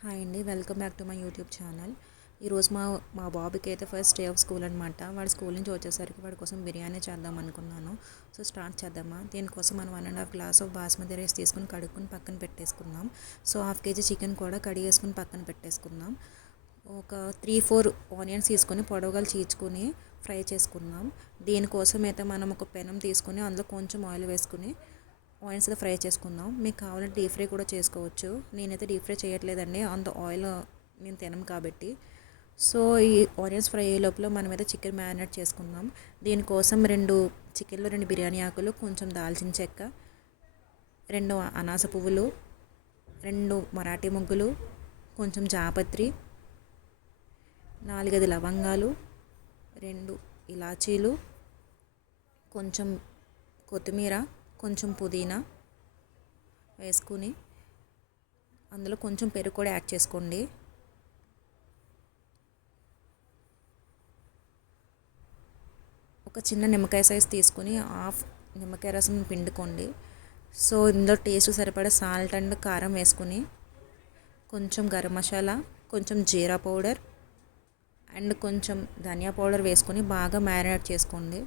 Hi అండి, welcome back to my YouTube channel. ఈరోజు మా బాబుకి అయితే ఫస్ట్ డే ఆఫ్ స్కూల్ అనమాట. వాడు స్కూల్ నుంచి వచ్చేసరికి వాడి కోసం బిర్యానీ చేద్దాం అనుకున్నాను. సో స్టార్ట్ చేద్దామా. దీనికోసం మనం 1.5 గ్లాస్ ఆఫ్ బాస్మతి రైస్ తీసుకుని కడుక్కొని పక్కన పెట్టేసుకుందాం. సో హాఫ్ కేజీ చికెన్ కూడా కడిగేసుకుని పక్కన పెట్టేసుకుందాం. ఒక 3-4 ఆనియన్స్ తీసుకొని పొడవుగా చీల్చుకొని ఫ్రై చేసుకుందాం. దీనికోసం అయితే మనం ఒక పెనం తీసుకొని అందులో కొంచెం ఆయిల్ వేసుకుని ఆనియన్స్ అయితే ఫ్రై చేసుకుందాం. మీకు కావాలంటే డీప్ ఫ్రై కూడా చేసుకోవచ్చు. నేనైతే డీప్ ఫ్రై చేయట్లేదండి, అంత ఆయిల్ నేను తినను కాబట్టి. సో ఈ ఆనియన్స్ ఫ్రై అయ్యే లోపల మనమైతే చికెన్ మ్యారినేట్ చేసుకుందాం. దీనికోసం 2 చికెన్లో 2 బిర్యానీ ఆకులు, కొంచెం దాల్చిన చెక్క, 2 అనాస పువ్వులు, 2 మరాఠీ మొగ్గులు, కొంచెం జాపత్రి, 4-5 లవంగాలు, 2 ఇలాచీలు, కొంచెం కొత్తిమీర, కొంచెం పుదీనా వేసుకుని అందులో కొంచెం పెరుగు కూడా యాడ్ చేసుకోండి. ఒక చిన్న నిమ్మకాయ సైజ్ తీసుకుని హాఫ్ నిమ్మకాయ రసం పిండుకోండి. సో ఇందులో టేస్ట్ సరిపడా సాల్ట్ అండ్ కారం వేసుకుని కొంచెం గరం మసాలా, కొంచెం జీరా పౌడర్ అండ్ కొంచెం ధనియా పౌడర్ వేసుకొని బాగా మ్యారినేట్ చేసుకోండి.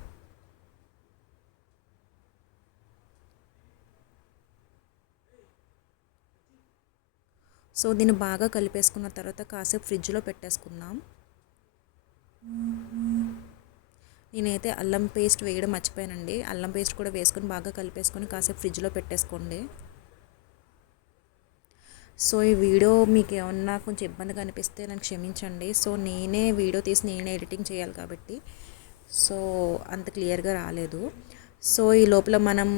సో దీన్ని బాగా కలిపేసుకున్న తర్వాత కాసేపు ఫ్రిడ్జ్లో పెట్టేసుకుందాం. నేనైతే అల్లం పేస్ట్ వేయడం మర్చిపోయానండి. అల్లం పేస్ట్ కూడా వేసుకొని బాగా కలిపేసుకొని కాసేపు ఫ్రిడ్జ్లో పెట్టేసుకోండి. సో ఈ వీడియో మీకు ఏమన్నా కొంచెం ఇబ్బందిగా అనిపిస్తే నాకు క్షమించండి. సో నేనే వీడియో తీసి నేనే ఎడిటింగ్ చేయాలి కాబట్టి సో అంత క్లియర్గా రాలేదు. సో ఈ లోపల మనం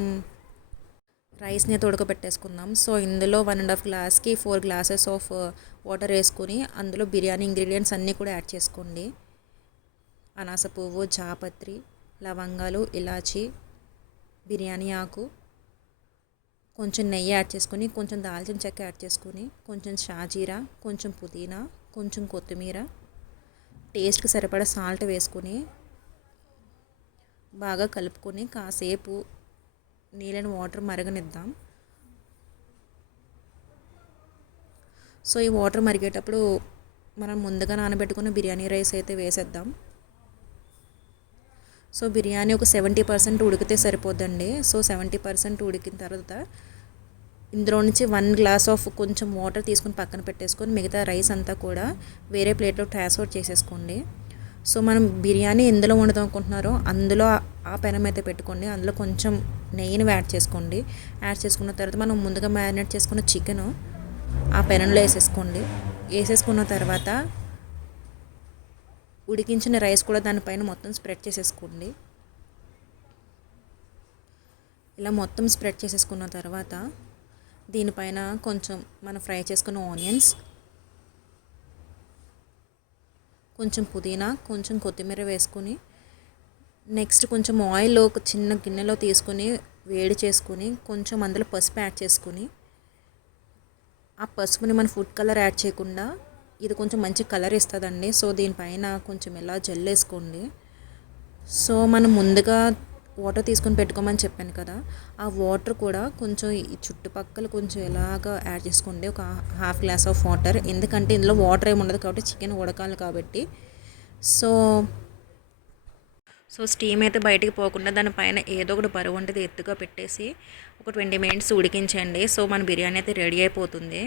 రైస్ని అయితే ఉడకబెట్టేసుకుందాం. సో ఇందులో 1.5 గ్లాస్కి 4 గ్లాసెస్ ఆఫ్ వాటర్ వేసుకొని అందులో బిర్యానీ ఇంగ్రీడియంట్స్ అన్నీ కూడా యాడ్ చేసుకోండి. అనాస పువ్వు, జాపత్రి, లవంగాలు, ఇలాచి, బిర్యానీ ఆకు, కొంచెం నెయ్యి యాడ్ చేసుకొని, కొంచెం దాల్చిన చెక్క యాడ్ చేసుకొని, కొంచెం షాజీరా, కొంచెం పుదీనా, కొంచెం కొత్తిమీర, టేస్ట్కి సరిపడా సాల్ట్ వేసుకొని బాగా కలుపుకొని కాసేపు నీళ్ళని వాటర్ మరగనిద్దాం. సో ఈ వాటర్ మరిగేటప్పుడు మనం ముందుగా నానబెట్టుకున్న బిర్యానీ రైస్ అయితే వేసేద్దాం. సో బిర్యానీ ఒక 70% ఉడికితే సరిపోద్దండి. సో 70% ఉడికిన తర్వాత ఇందులో నుంచి 1 గ్లాస్ ఆఫ్ కొంచెం వాటర్ తీసుకొని పక్కన పెట్టేసుకొని మిగతా రైస్ అంతా కూడా వేరే ప్లేట్లో ట్రాన్స్ఫర్ చేసేసుకోండి. సో మనం బిర్యానీ ఎందులో వండుదాం అనుకుంటున్నారో అందులో ఆ పెనం అయితే పెట్టుకోండి. అందులో కొంచెం నెయ్యిని యాడ్ చేసుకోండి. యాడ్ చేసుకున్న తర్వాత మనం ముందుగా మ్యారినేట్ చేసుకున్న చికెను ఆ పెనంలో వేసేసుకోండి. వేసేసుకున్న తర్వాత ఉడికించిన రైస్ కూడా దానిపైన మొత్తం స్ప్రెడ్ చేసేసుకోండి. ఇలా మొత్తం స్ప్రెడ్ చేసేసుకున్న తర్వాత దీనిపైన కొంచెం మనం ఫ్రై చేసుకున్న ఆనియన్స్, కొంచెం పుదీనా, కొంచెం కొత్తిమీర వేసుకొని నెక్స్ట్ కొంచెం ఆయిల్ ఒక చిన్న గిన్నెలో తీసుకొని వేడి చేసుకొని కొంచెం అందులో పసుపు యాడ్ చేసుకొని ఆ పసుపుని మన ఫుడ్ కలర్ యాడ్ చేయకుండా ఇది కొంచెం మంచి కలర్ ఇస్తుందండి. సో దీనిపైన కొంచెం ఇలా జల్లేసుకోండి. సో మనం ముందుగా వాటర్ తీసుకొని పెట్టుకోమని చెప్పాను కదా, ఆ వాటర్ కూడా కొంచెం ఈ చుట్టుపక్కల కొంచెం ఇలాగా యాడ్ చేసుకోండి. ఒక హాఫ్ గ్లాస్ ఆఫ్ వాటర్, ఎందుకంటే ఇందులో వాటర్ ఏమి ఉండదు కాబట్టి చికెన్ ఉడకాలి కాబట్టి. సో స్టీమ్ అయితే బయటికి పోకుండా దానిపైన ఏదో ఒకటి బరువు వంటిది ఎత్తుగా పెట్టేసి ఒక 20 మినిట్స్ ఉడికించండి. సో మన బిర్యానీ అయితే రెడీ అయిపోతుంది.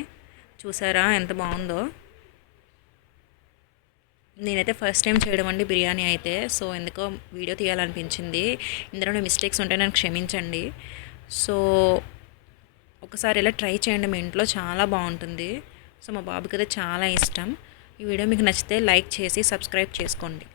చూసారా ఎంత బాగుందో. నేనైతే ఫస్ట్ టైం చేయడం అండి బిర్యానీ అయితే. సో ఎందుకో వీడియో తీయాలనిపించింది. ఇందులో మిస్టేక్స్ ఉంటే నన్ను క్షమించండి. సో ఒకసారి ఇలా ట్రై చేయండి, మీ ఇంట్లో చాలా బాగుంటుంది. సో మా బాబుకి అయితే చాలా ఇష్టం. ఈ వీడియో మీకు నచ్చితే లైక్ చేసి సబ్స్క్రైబ్ చేసుకోండి.